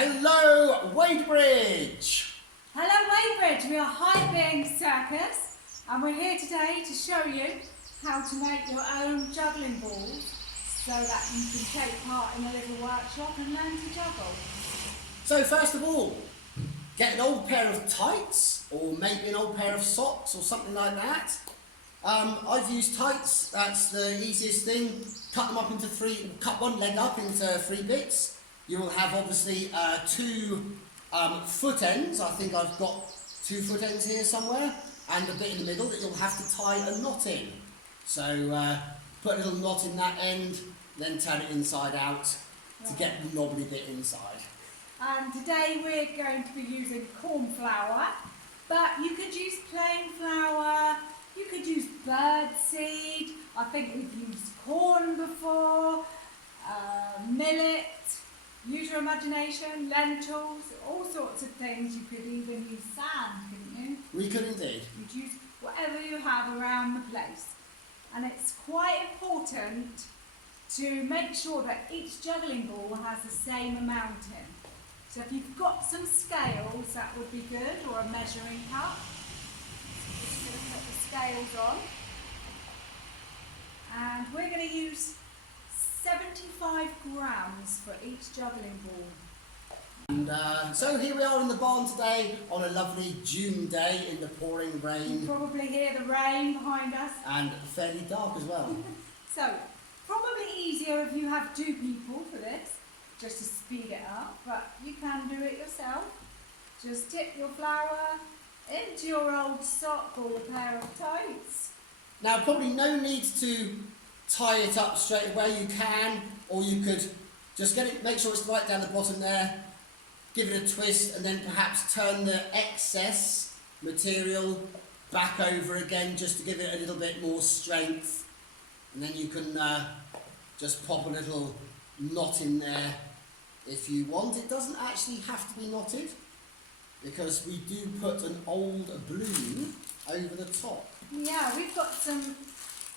Hello, Wadebridge! Hello Wadebridge, we are hyping Circus and we're here today to show you how to make your own juggling balls so that you can take part in a little workshop and learn to juggle. So first of all, get an old pair of tights or maybe an old pair of socks or something like that. I've used tights, that's the easiest thing. Cut them up into cut one leg up into 3 bits. You will have obviously 2 foot ends. I think I've got 2 foot ends here somewhere, and a bit in the middle that you'll have to tie a knot in. So put a little knot in that end, then turn it inside out to get the knobbly bit inside. Today we're going to be using corn flour, but you could use plain flour, you could use bird seed, I think we've used corn before, millet, use your imagination, lentils, all sorts of things. You could even use sand, couldn't you? We could indeed. You'd use whatever you have around the place. And it's quite important to make sure that each juggling ball has the same amount in. So if you've got some scales, that would be good, or a measuring cup. Just going to put the scales on. And we're going to use 75 grams for each juggling ball. And so here we are in the barn today on a lovely June day in the pouring rain. You probably hear the rain behind us. And fairly dark as well. So, probably easier if you have 2 people for this, just to speed it up, but you can do it yourself. Just dip your flour into your old sock or a pair of tights. Now probably no need to tie it up straight away. You can, or you could just get it, make sure it's right down the bottom there, give it a twist, and then perhaps turn the excess material back over again just to give it a little bit more strength. And then you can just pop a little knot in there if you want. It doesn't actually have to be knotted because we do put an old balloon over the top. Yeah, we've got some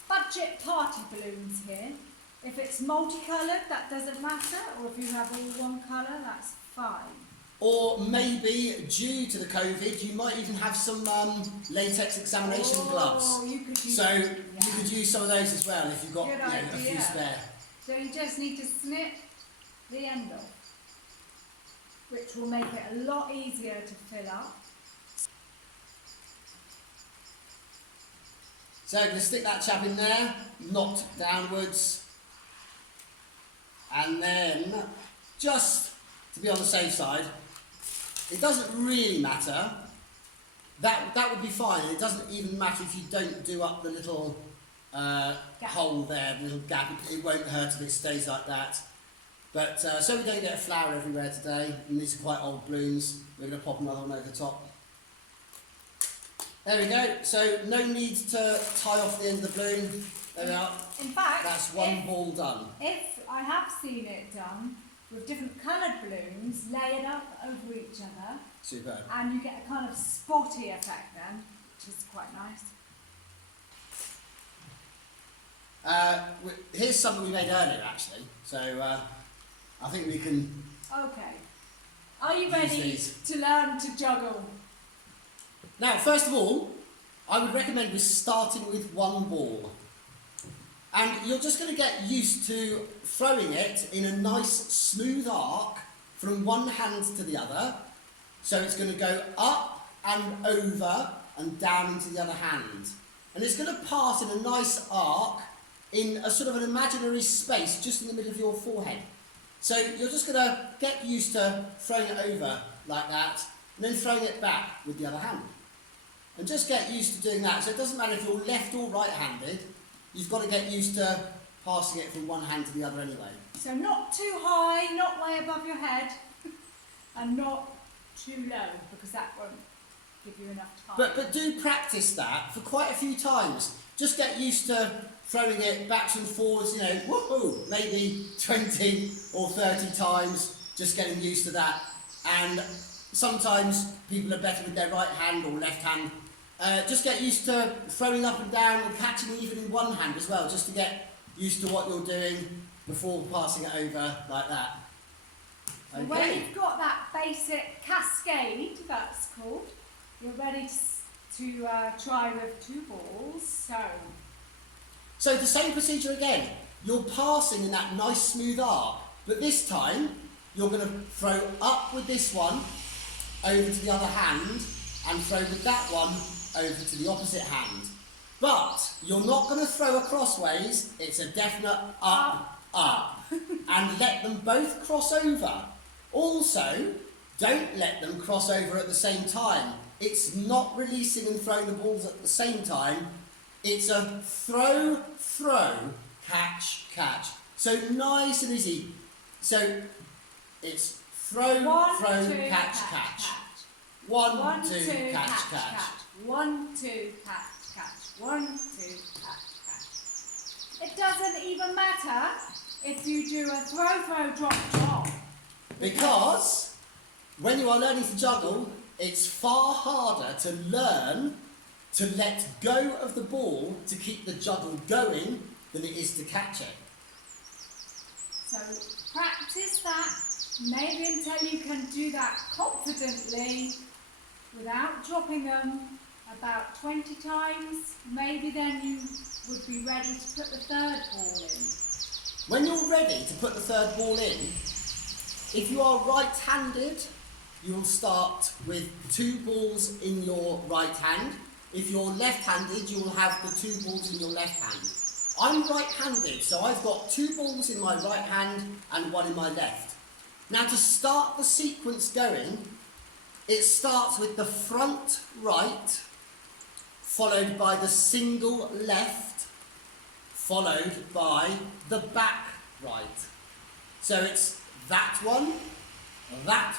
budget party balloons here. If it's multicoloured, that doesn't matter, or if you have all one colour, that's fine. Or maybe, due to the COVID, you might even have some latex examination gloves. You could use, you could use some of those as well if you've got a few spare. So you just need to snip the end off, which will make it a lot easier to fill up. So I'm going to stick that chap in there, knot downwards, and then, just to be on the safe side, it doesn't really matter, that would be fine. It doesn't even matter if you don't do up the little hole there, the little gap. It won't hurt if it stays like that. But so we don't get flour everywhere today, and these are quite old balloons, we're going to pop another one over the top. There we go, so no need to tie off the end of the balloon. There we are. In fact, that's one ball done. If I have seen it done with different coloured balloons layered up over each other. Superb. And you get a kind of spotty effect then, which is quite nice. Here's something we made earlier actually, so I think we can. Okay. Are you ready to learn to juggle? Now, first of all, I would recommend we starting with 1 ball. And you're just going to get used to throwing it in a nice smooth arc from one hand to the other. So it's going to go up and over and down into the other hand. And it's going to pass in a nice arc in a sort of an imaginary space just in the middle of your forehead. So you're just going to get used to throwing it over like that and then throwing it back with the other hand. And just get used to doing that. So it doesn't matter if you're left or right-handed, you've got to get used to passing it from one hand to the other anyway. So not too high, not way above your head, and not too low, because that won't give you enough time. But do practice that for quite a few times. Just get used to throwing it backwards and forwards, you know, woohoo, maybe 20 or 30 times, just getting used to that. And sometimes people are better with their right hand or left hand. Just get used to throwing up and down and catching even in one hand as well, just to get used to what you're doing before passing it over like that. So when you've got that basic cascade, that's called, you're ready to try with 2 balls. So the same procedure again. You're passing in that nice smooth arc, but this time you're going to throw up with this one over to the other hand and throw with that one over to the opposite hand. But you're not going to throw a crossways, it's a definite up, up. And let them both cross over. Also, don't let them cross over at the same time. It's not releasing and throwing the balls at the same time. It's a throw, throw, catch, catch. So nice and easy. So it's throw, throw, catch, catch. 1, 2, catch, catch. 1, 2, catch, catch. 1, 2, catch, catch. It doesn't even matter if you do a throw, throw, drop, drop. Because when you are learning to juggle, it's far harder to learn to let go of the ball to keep the juggle going than it is to catch it. So practice that, maybe until you can do that confidently without dropping them about 20 times. Maybe then you would be ready to put the 3rd ball in. When you're ready to put the 3rd ball in, if you are right-handed, you will start with 2 balls in your right hand. If you're left-handed, you will have the 2 balls in your left hand. I'm right-handed, so I've got 2 balls in my right hand and 1 in my left. Now to start the sequence going, it starts with the front right, followed by the single left, followed by the back right. So it's that one, and that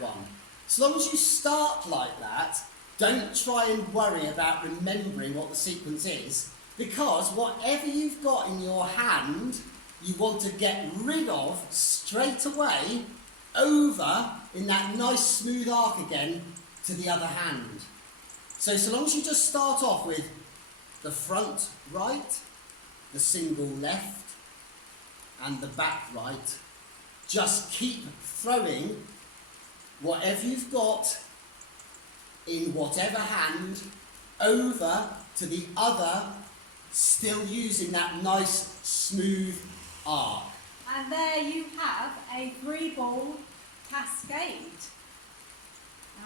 one. So long as you start like that, don't try and worry about remembering what the sequence is, because whatever you've got in your hand, you want to get rid of straight away over in that nice smooth arc again to the other hand. So long as you just start off with the front right, the single left, and the back right, just keep throwing whatever you've got in whatever hand over to the other, still using that nice smooth arc. And there you have a 3-ball cascade.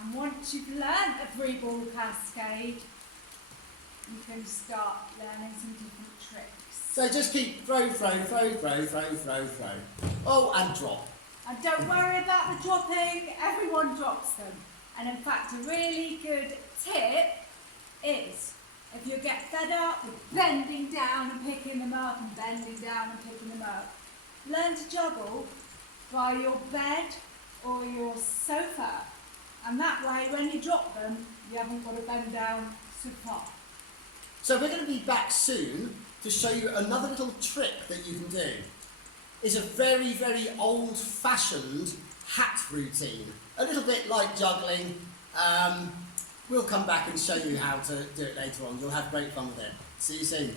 And once you've learned a 3-ball cascade, you can start learning some different tricks. So just keep throw, throw, throw, throw, throw, throw, throw. Oh, and drop. And don't worry about the dropping, everyone drops them. And in fact, a really good tip is, if you get fed up with bending down and picking them up and bending down and picking them up, learn to juggle by your bed or your sofa. And that way, when you drop them, you haven't got to bend down so far. So we're going to be back soon to show you another little trick that you can do. It's a very, very old-fashioned hat routine. A little bit like juggling. We'll come back and show you how to do it later on. You'll have great fun with it. See you soon.